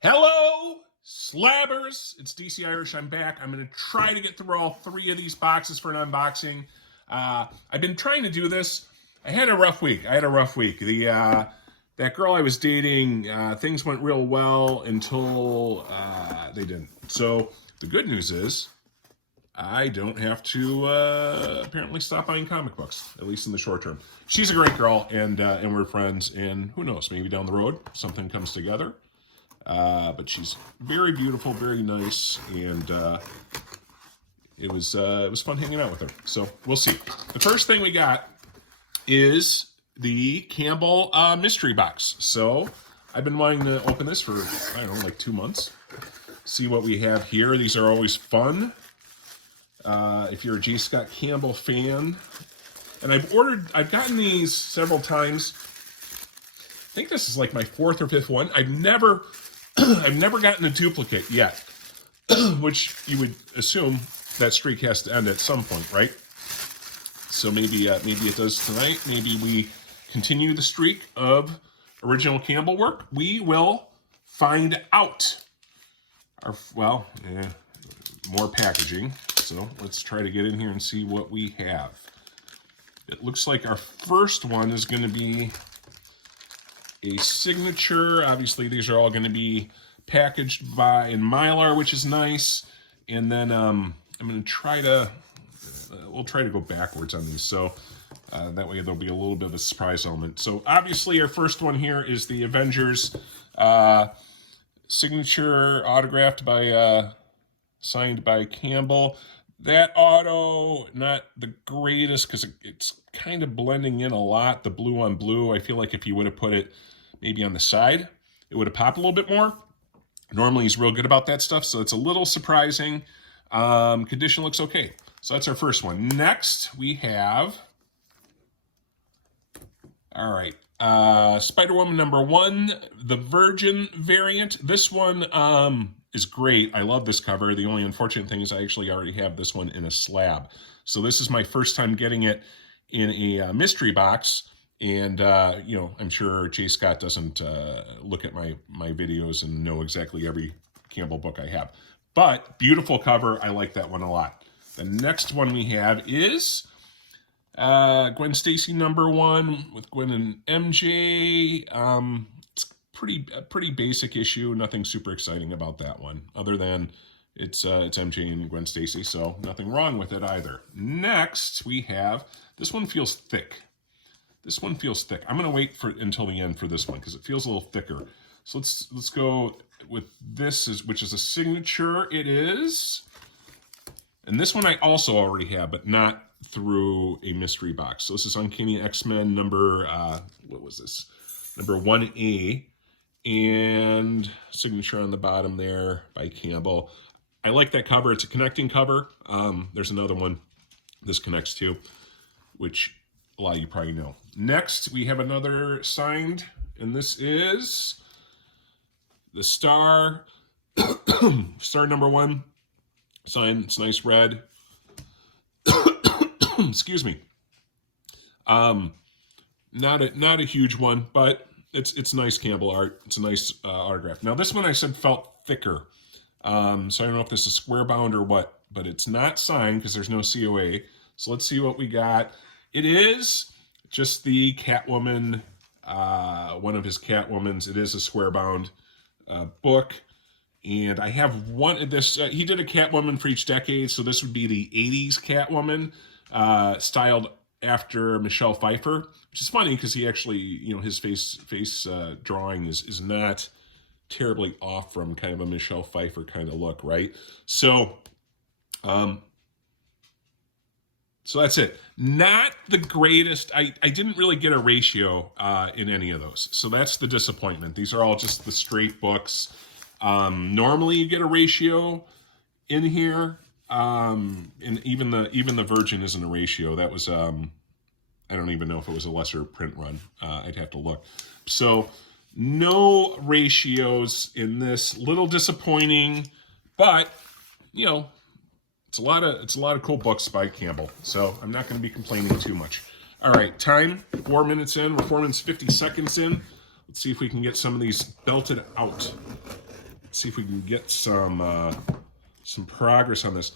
Hello, Slabbers. It's DC Irish. I'm back. I'm going to try to get through all 3 of these boxes for an unboxing. I've been trying to do this. I had a rough week. That girl I was dating, things went real well until they didn't. So the good news is I don't have to apparently stop buying comic books, at least in the short term. She's a great girl, and we're friends, and who knows, maybe down the road something comes together. But she's very beautiful, very nice, and it was fun hanging out with her. So we'll see. The first thing we got is the Campbell mystery box. So I've been wanting to open this for, I don't know, like 2 months. See what we have here. These are always fun. If you're a J. Scott Campbell fan. And I've gotten these several times. I think this is like my 4th or 5th one. I've never gotten a duplicate yet, which you would assume that streak has to end at some point, right? So maybe it does tonight. Maybe we continue the streak of original Campbell work. We will find out. More packaging. So let's try to get in here and see what we have. It looks like our first one is going to be a signature. Obviously, these are all going to be packaged in Mylar, which is nice. And then I'm going to try to, we'll try to go backwards on these. So that way there'll be a little bit of a surprise element. So obviously our first one here is the Avengers signature autographed by, signed by Campbell. That auto, not the greatest because it's kind of blending in a lot, the blue on blue. I feel like if you would have put it maybe on the side, it would have popped a little bit more. Normally he's real good about that stuff, so it's a little surprising. Condition looks okay. So that's our first one. Next, we have, all right, Spider-Woman #1, the Virgin variant. This one is great. I love this cover. The only unfortunate thing is I actually already have this one in a slab. So this is my first time getting it in a mystery box. And, I'm sure J. Scott doesn't look at my videos and know exactly every Campbell book I have. But beautiful cover. I like that one a lot. The next one we have is Gwen Stacy #1 with Gwen and MJ. It's a pretty basic issue. Nothing super exciting about that one, other than it's MJ and Gwen Stacy, so nothing wrong with it either. Next, we have, this one feels thick. This one feels thick. I'm going to wait until the end for this one because it feels a little thicker. So let's go with this, which is a signature. It is. And this one I also already have, but not through a mystery box. So this is Uncanny X-Men number, what was this? Number 1A. And signature on the bottom there by Campbell. I like that cover. It's a connecting cover. There's another one this connects to, which a lot of you probably know. Next, we have another signed, and this is the Star, Star #1 signed. It's nice red. Excuse me. Not a huge one, but it's nice Campbell art. It's a nice autograph. Now this one I said felt thicker, so I don't know if this is square bound or what, but it's not signed because there's no COA. So let's see what we got. It is just the Catwoman, one of his Catwomans. It is a square bound book. And I have one of this, he did a Catwoman for each decade. So this would be the 80s Catwoman, styled after Michelle Pfeiffer, which is funny because he actually, his face drawing is not terribly off from kind of a Michelle Pfeiffer kind of look, right? So, so that's it. Not the greatest. I didn't really get a ratio in any of those. So that's the disappointment. These are all just the straight books. Normally you get a ratio in here. And even the Virgin isn't a ratio. That was, I don't even know if it was a lesser print run. I'd have to look. So no ratios in this. Little disappointing, but it's a lot of cool books by Campbell. So I'm not going to be complaining too much. All right, time 4 minutes in. We're 4 minutes 50 seconds in. Let's see if we can get some of these belted out. Let's see if we can get some progress on this.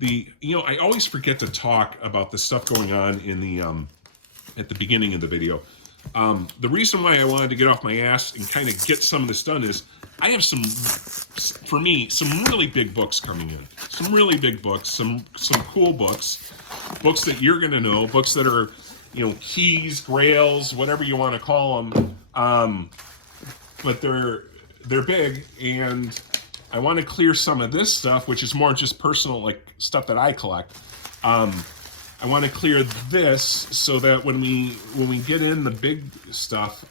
I always forget to talk about the stuff going on in the at the beginning of the video. The reason why I wanted to get off my ass and kind of get some of this done is I have some really big books coming in. Some really big books, some cool books that you're going to know, books that are, keys, grails, whatever you want to call them. But they're big, and I want to clear some of this stuff, which is more just personal, like stuff that I collect. I want to clear this so that when we get in the big stuff,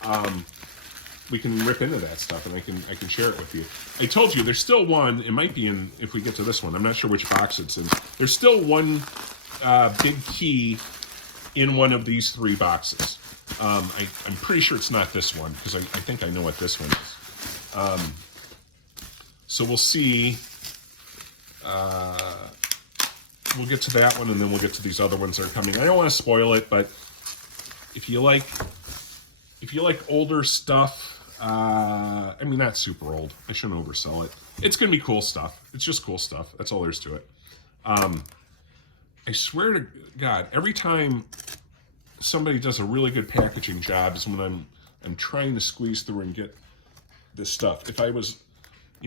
we can rip into that stuff, and I can share it with you. I told you there's still one. It might be in, if we get to this one. I'm not sure which box it's in. There's still one big key in one of these 3 boxes. I'm pretty sure it's not this one, because I think I know what this one is. So we'll see. We'll get to that one, and then we'll get to these other ones that are coming. I don't want to spoil it, but if you like older stuff, I mean, not super old. I shouldn't oversell it. It's going to be cool stuff. It's just cool stuff. That's all there is to it. I swear to God, every time somebody does a really good packaging job is when I'm trying to squeeze through and get this stuff. If I was,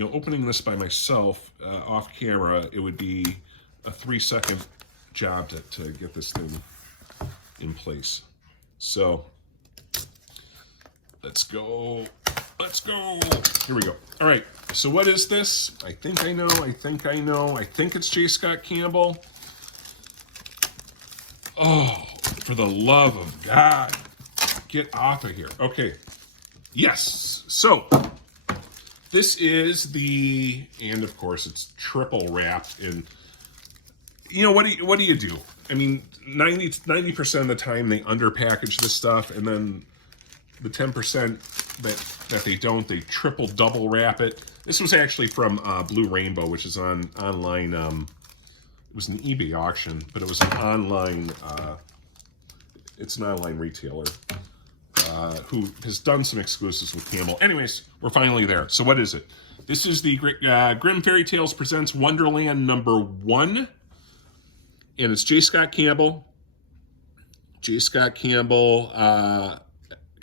opening this by myself off camera, it would be a 3-second job to get this thing in place. So let's go. Here we go. All right. So what is this? I think I know. I think it's J. Scott Campbell. Oh, for the love of God, get off of here. Okay. Yes. So this is and of course it's triple wrapped in, what do you do? I mean, 90% of the time they underpackage this stuff, and then the 10% that they don't, they triple double wrap it. This was actually from Blue Rainbow, which is online. It was an eBay auction, but it was an online. It's an online retailer who has done some exclusives with Campbell. Anyways, we're finally there. So what is it? This is the Grimm Fairy Tales Presents Wonderland #1. And it's J. Scott Campbell. J. Scott Campbell, kind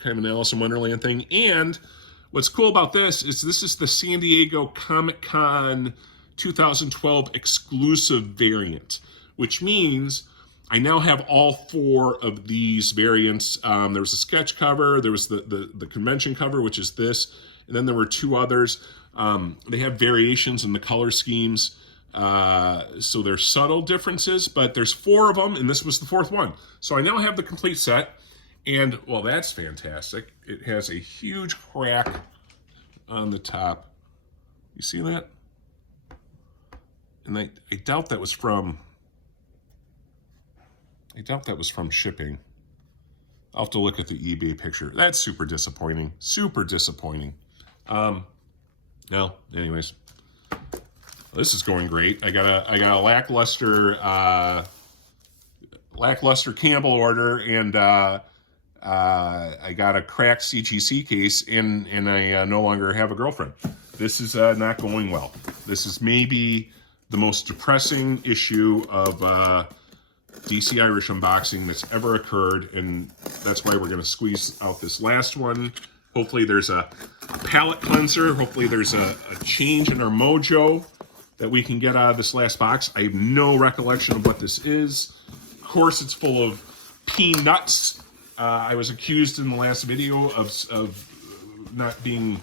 of an Alice in Wonderland thing. And what's cool about this is the San Diego Comic-Con 2012 exclusive variant, which means I now have all 4 of these variants. There was a sketch cover, there was the convention cover, which is this, and then there were 2 others. They have variations in the color schemes. So there's subtle differences, but there's 4 of them, and this was the 4th one. So I now have the complete set, and, well, that's fantastic. It has a huge crack on the top. You see that? And I doubt that was from shipping. I'll have to look at the eBay picture. That's super disappointing. Super disappointing. No, anyways. This is going great. I got a lackluster Campbell order, and I got a cracked CGC case, and I no longer have a girlfriend. This is not going well. This is maybe the most depressing issue of DC Irish unboxing that's ever occurred, and that's why we're going to squeeze out this last one. Hopefully there's a palate cleanser. Hopefully there's a change in our mojo that we can get out of this last box. I have no recollection of what this is. Of course, it's full of peanuts. I was accused in the last video of not being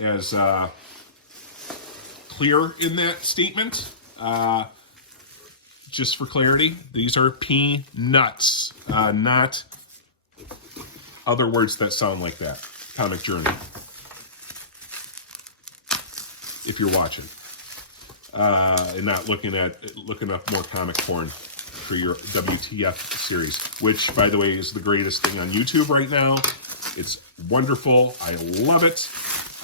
as clear in that statement. Just for clarity, these are peanuts, not other words that sound like that. Comic Journey, if you're watching, and not looking up more comic porn for your WTF series, which, by the way, is the greatest thing on YouTube right now. It's wonderful. I love it,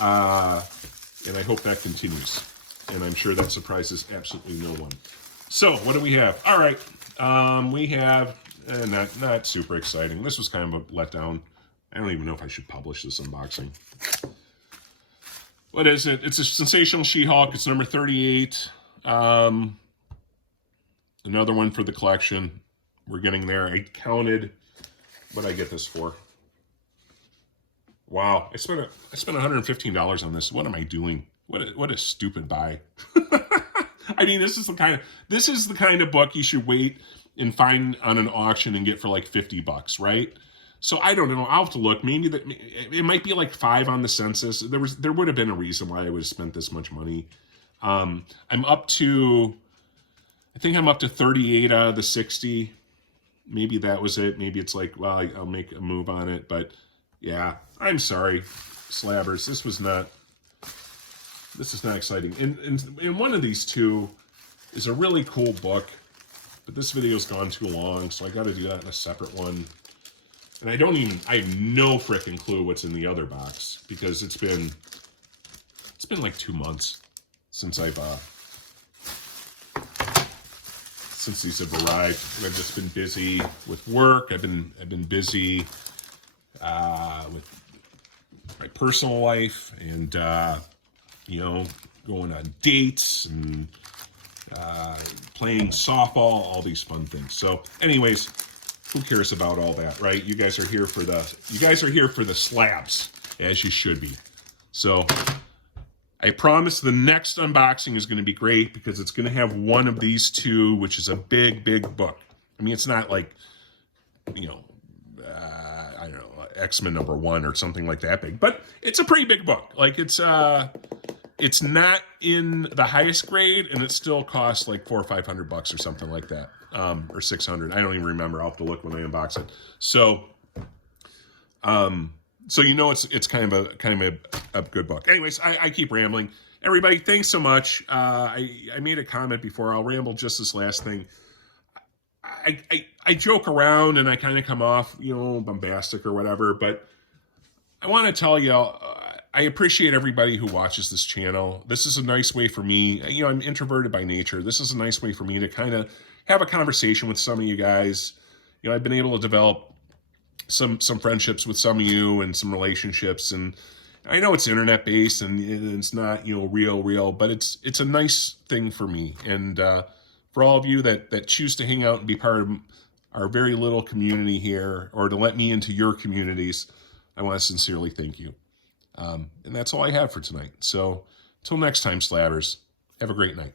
and I hope that continues. And I'm sure that surprises absolutely no one. So, what do we have? All right, we have not super exciting. This was kind of a letdown. I don't even know if I should publish this unboxing. What is it? It's a Sensational She-Hulk. It's number 38. Another one for the collection. We're getting there. I counted. What did I get this for? Wow, I spent $115 on this. What am I doing? What a stupid buy. I mean, this is the kind of book you should wait and find on an auction and get for like $50, right? So I don't know. I'll have to look. Maybe it might be like 5 on the census. There would have been a reason why I would have spent this much money. I think I'm up to 38 out of the 60. Maybe that was it. Maybe it's like, well, I'll make a move on it. But yeah, I'm sorry, Slabbers. This is not exciting. And one of these two is a really cool book, but this video's gone too long, so I got to do that in a separate one. And I have no frickin' clue what's in the other box, because it's been like 2 months since since these have arrived. I've just been busy with work. I've been busy with my personal life, and going on dates and playing softball, all these fun things. So anyways, who cares about all that, right? You guys are here for the slabs, as you should be. So I promise the next unboxing is going to be great, because it's going to have one of these two, which is a big, big book. I mean, it's not like, I don't know, X-Men #1 or something like that big, but it's a pretty big book. Like, it's not in the highest grade, and it still costs like $400 or $500 or something like that, or 600. I don't even remember. I'll have to look when I unbox it. So, it's kind of a good book. Anyways, I keep rambling. Everybody, thanks so much. I made a comment before. I'll ramble just this last thing. I joke around and I kind of come off, bombastic or whatever, but I want to tell you, I appreciate everybody who watches this channel. This is a nice way for me. I'm introverted by nature. This is a nice way for me to kind of have a conversation with some of you guys. I've been able to develop some friendships with some of you, and some relationships. And I know it's internet based and it's not, real, but it's a nice thing for me. And for all of you that choose to hang out and be part of our very little community here, or to let me into your communities, I want to sincerely thank you. And that's all I have for tonight. So until next time, Slabbers, have a great night.